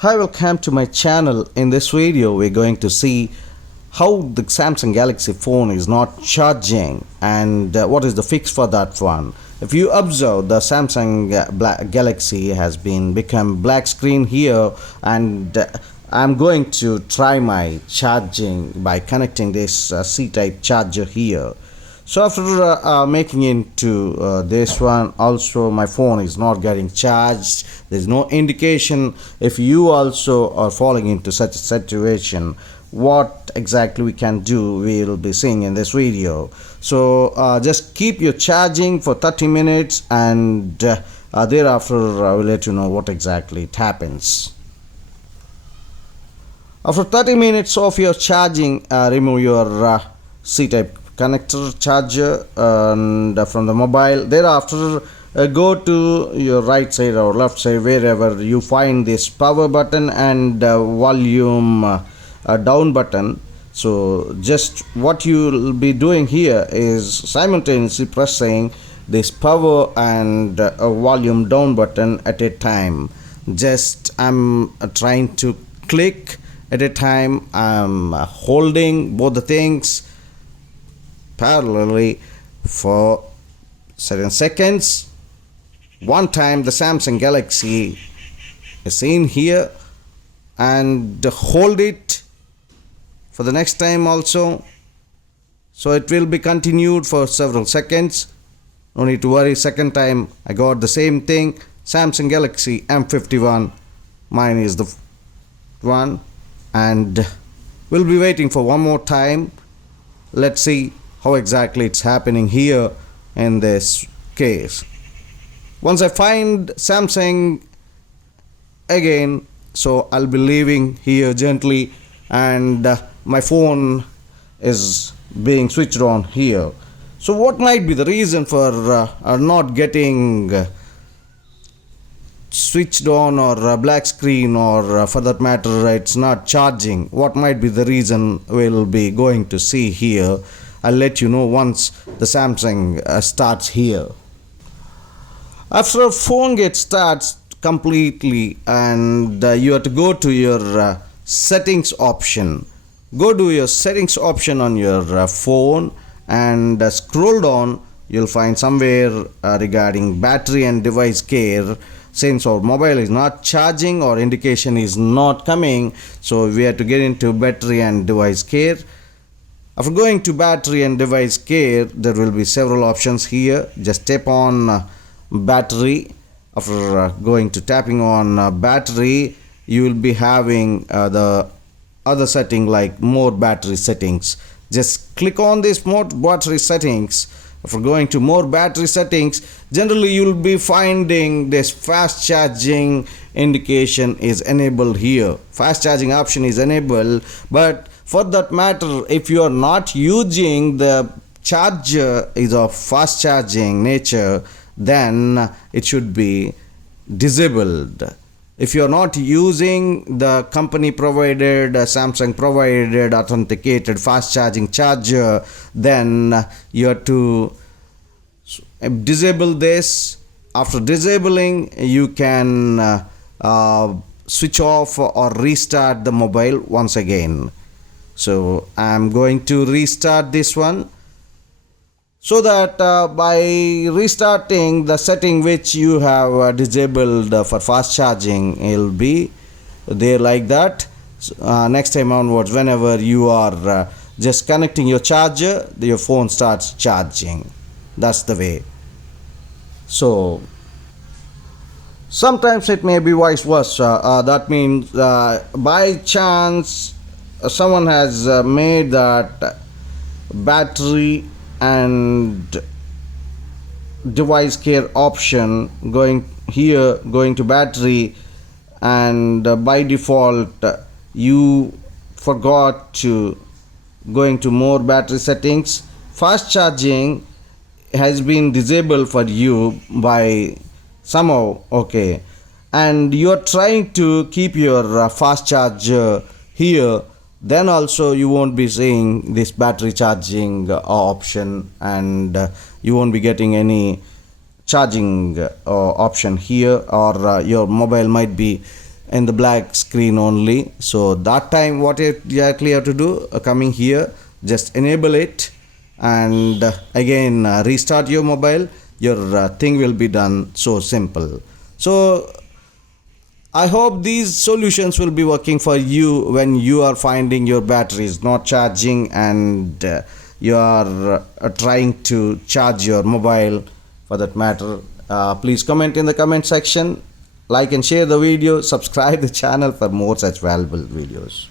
Hi, welcome to my channel. In this video we're going to see how the Samsung Galaxy phone is not charging and what is the fix for that one. If you observe, the Samsung Galaxy has become black screen here, and I'm going to try my charging by connecting this C-type charger here. So after making into this one, also my phone is not getting charged. There's no indication. If you also are falling into such a situation, what exactly we can do, we will be seeing in this video. So just keep your charging for 30 minutes, and thereafter I will let you know what exactly it happens. After 30 minutes of your charging, remove your C-type connector charger and from the mobile. Thereafter go to your right side or left side, wherever you find this power button and volume down button. So just what you will be doing here is simultaneously pressing this power and volume down button at a time. Just I'm trying to click at a time. I'm holding both the things parallelly for certain seconds. One time the Samsung Galaxy is seen here, and hold it for the next time also. So it will be continued for several seconds. No need to worry. Second time I got the same thing. Samsung Galaxy M51, mine is the one, and we'll be waiting for one more time. Let's see how exactly it's happening here in this case. Once I find Samsung again, so I'll be leaving here gently, and my phone is being switched on here. So what might be the reason for not getting switched on, or black screen, or for that matter it's not charging? What might be the reason? We'll be going to see here. I'll let you know once the Samsung starts here. After a phone gets starts completely, and you have to go to your settings option. Go to your settings option on your phone and scroll down. You'll find somewhere regarding battery and device care. Since our mobile is not charging or indication is not coming, so we have to get into battery and device care. After going to battery and device care, there will be several options here. Just tap on battery. After going to tapping on battery, you will be having the other setting like more battery settings. Just click on this more battery settings. After going to more battery settings, generally you will be finding this fast charging indication is enabled here. Fast charging option is enabled, but for that matter, if you are not using the charger is of fast charging nature, then it should be disabled. If you are not using the company provided, Samsung provided authenticated fast charging charger, then you have to disable this. After disabling, you can switch off or restart the mobile once again. So I'm going to restart this one, so that by restarting, the setting which you have disabled for fast charging will be there like that. Next time onwards, whenever you are just connecting your charger, your phone starts charging. That's the way. So sometimes it may be vice versa. That means by chance someone has made that battery and device care option going to battery, and by default you forgot to going to more battery settings. Fast charging has been disabled for you by somehow, okay, and you are trying to keep your fast charger here. Then also you won't be seeing this battery charging option, and you won't be getting any charging option here, or your mobile might be in the black screen only. So that time what you exactly have to do, coming here, just enable it, and again restart your mobile. Your thing will be done. So simple. So I hope these solutions will be working for you when you are finding your battery is not charging, and you are trying to charge your mobile for that matter. Please comment in the comment section, like and share the video, subscribe the channel for more such valuable videos.